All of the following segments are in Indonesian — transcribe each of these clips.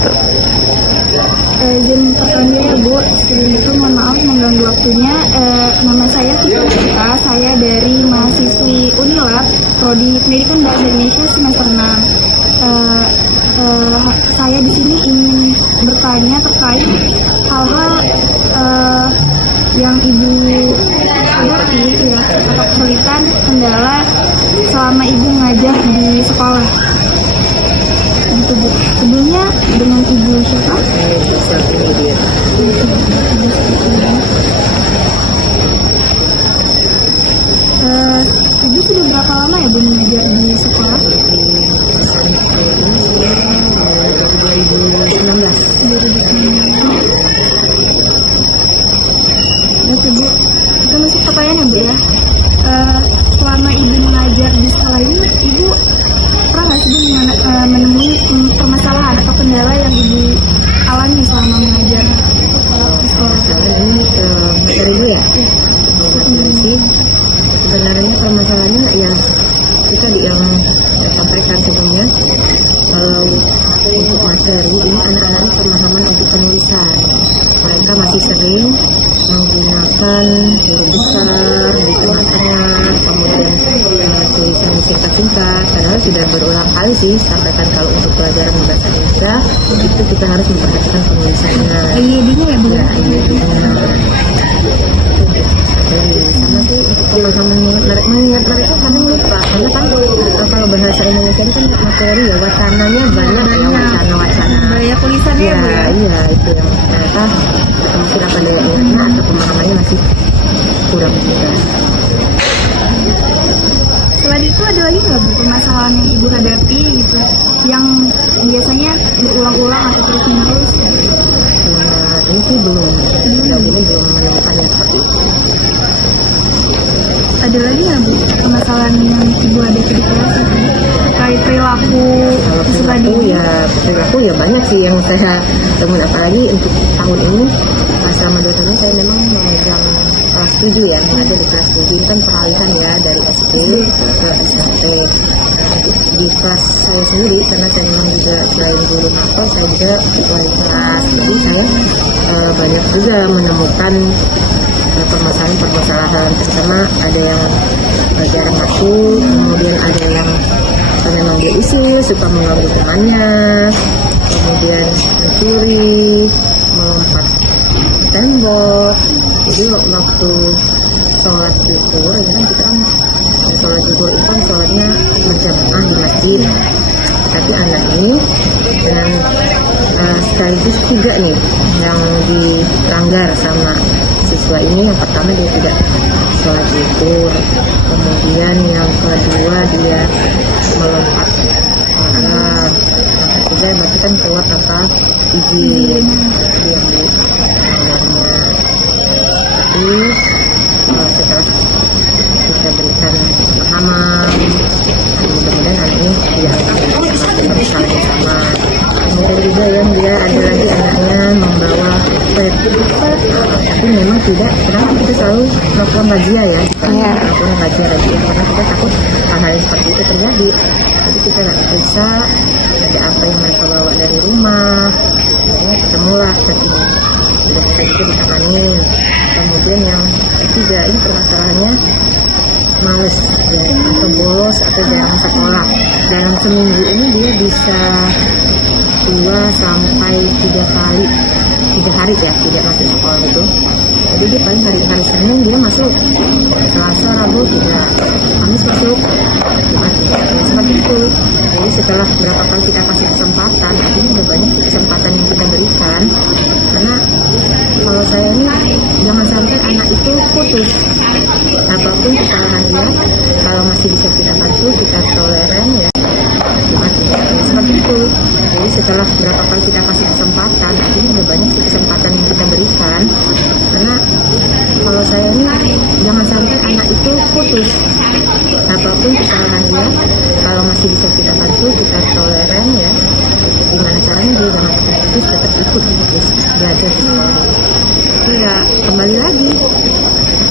tuh. Izin pertanyaan ya Bu, sebelum itu mohon maaf mengganggu waktunya. Nama saya Tika Rita, saya dari mahasiswi Unilab, Prodi Pendidikan Bahasa Indonesia semester 6. Saya di sini ingin bertanya terkait hal-hal yang Ibu hadapi ya, atau kesulitan kendala selama Ibu ngajar di sekolah. Gitu Bu. Sebelumnya dengan Ibu siapa? Ibu sudah berapa lama ya Bu mengajar di sekolah? 2019. Oke Bu, kita masuk pertanyaan ya Bu ya. Selama Ibu mengajar di sekolah ini, Ibu pernah nggak sih menemui permasalahan atau kendala yang Ibu alami selama mengajar di sekolah? Ini ke materi dulu ya? Materi sih sebenarnya permasalahannya ya kita yang saya sampaikan sebelumnya, kalau untuk materi ini anak-anak pemahaman untuk penulisan mereka masih sering menggunakan huruf besar di tengah-tengah, kemudian tulisan singkat-singkat, padahal sudah berulang kali sih sampaikan kalau untuk pelajaran bahasa Indonesia itu kita harus memperhatikan penulisannya. IED-nya ya Bu? Ya, IED-nya. Sama sih untuk pemahaman mengingat mereka kadang lupa karena kan kalau bahasa Indonesia itu kan materi ya, wacananya banyak ya, wacana Gaya tulisannya ya, Bu ya? iya itu yang ternyata mungkin apa daya ingatnya atau pemahamannya masih kurang juga. Selain itu ada lagi nggak Bu permasalahan yang Ibu hadapi gitu, yang biasanya berulang-ulang atau terus-menerus? Ini sih belum menemukan yang seperti itu. Ada lagi nggak Bu permasalahan yang Ibu hadapi di kelas terkait perilaku Perilaku ya banyak sih yang saya temuin, apalagi untuk tahun ini selama 2 tahun saya memang memegang kelas 7 ya, mengajar di kelas 7 ini kan peralihan ya dari SD ke SMP. Di kelas saya sendiri karena saya memang juga selain guru makro saya juga wali kelas, jadi saya banyak juga menemukan permasalahan terutama ada yang jarang masuk, kemudian ada yang memang dia usil, suka mengganggu temannya, kemudian mencuri, melompat tembok. Jadi waktu sholat zuhur ya kan kita kan sholat zuhur itu kan sholatnya berjamaah di masjid, tapi anak ini dengan sekaligus 3 nih yang dilanggar sama siswa ini. Yang pertama dia tidak sholat zuhur, kemudian yang kedua dia melompat pagar, yang ketiga berarti kan keluar tanpa izin. Tapi setelah kita berikan pemahaman, mudah-mudahan anak ini tidak akan bersalah sama. Kemudian juga yang dia ada lagi anaknya membawa pet, tapi memang tidak, kenapa kita selalu melakukan razia ya, melakukan razia karena kita takut hal-hal seperti itu terjadi. Jadi kita nggak periksa ada apa yang mereka bawa dari rumah, akhirnya ketemulah pet ini, sudah bisa juga ditangani. Kemudian yang ketiga, ini permasalahannya males ya, atau bolos atau jarang sekolah. Dalam seminggu ini dia bisa 2 sampai 3 hari ya tidak masuk sekolah itu. Jadi dia paling hari Senin dia masuk, Selasa, Rabu tidak, Kamis masuk, Jumat seperti itu. Jadi setelah berapa kali kita kasih kesempatan, artinya udah banyak kesempatan yang kita berikan. Karena kalau saya ini jangan sampai anak itu putus, apapun kesalahan dia, kalau masih bisa kita bantu, kita toleran ya, seperti itu. Jadi setelah berapa kali kita kasih kesempatan, artinya udah banyak kesempatan yang kita berikan. Karena kalau saya ini jangan sampai anak itu putus, apapun kesalahan dia, kalau masih bisa kita bantu, kita toleran ya, gimana caranya dia jangan sampai putus, tetap ikut belajar di sekolah. Tapi ya kembali lagi,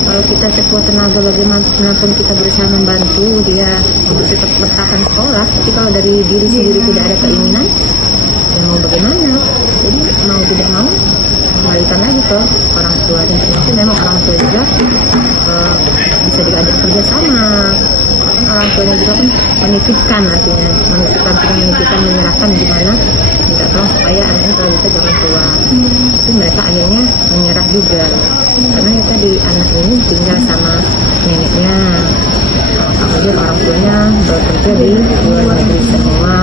kalau kita sekuat tenaga bagaimanapun kita berusaha membantu dia untuk tetap bertahan sekolah, tapi kalau dari diri sendiri tidak ada keinginan, ya mau bagaimana? menitipkan, artinya menitipkan, menyerahkan gimana, minta tolong supaya anaknya kalau bisa jangan keluar. Tapi mereka akhirnya menyerah juga, karena ya tadi anak ini tinggal sama neneknya, kemudian orang tuanya bekerja di luar negeri semua,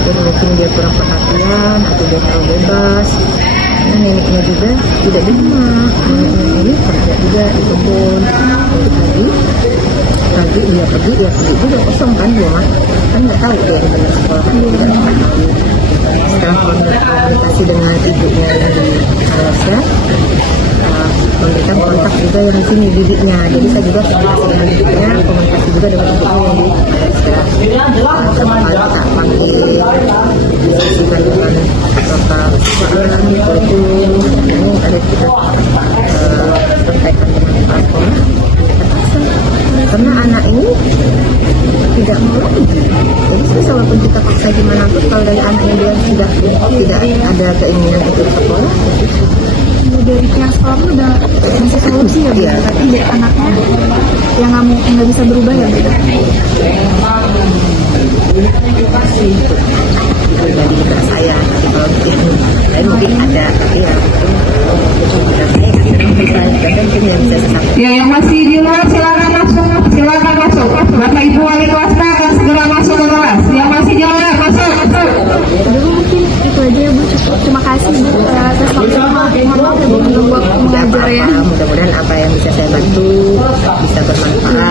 dan mungkin dia kurang perhatian atau dia terlalu bebas. Nah, neneknya juga tidak di rumah, neneknya ini kerja juga di kebun. Pagi dia pergi juga kosong kan di rumah, kan nggak tahu dia di mana sekolah, kan tidak tahu. Setelah komunikasi dengan ibunya yang di Malaysia, memberikan kontak juga yang di sini bibiknya, jadi saya juga komunikasi dengan ibunya, komunikasi juga dengan ibunya yang di Malaysia. Kita panggil, diskusikan dengan bapak kurikulum, ini ada kita sampaikan dengan Pak Sekolah, karena anak ini tidak mau lagi. Jadi susah walaupun kita paksa gimana pun, kalau dari anaknya dia sudah tidak ada keinginan untuk sekolah, Dari pihak sekolah pun udah ngasih solusi ya, Bu. Iya. Tapi dari anaknya yang nggak bisa berubah ya, Bu. pribadi kita saya. Tapi kalau lain mungkin ada, tapi ya kita saya kadang bisa mungkin yang bisa sampaikan. Ya, yang masih di luar silakan masuk. Bapak Ibu Wali kelas akan segera masuk ke kelas. Yang masih di luar masuk. Jadi mungkin itu aja ya, Bu. Terima kasih, Bu, atas waktunya. Mohon maaf ya, Bu, mengganggu waktu mengajar ya. Mudah-mudahan apa yang bisa saya bantu bisa bermanfaat.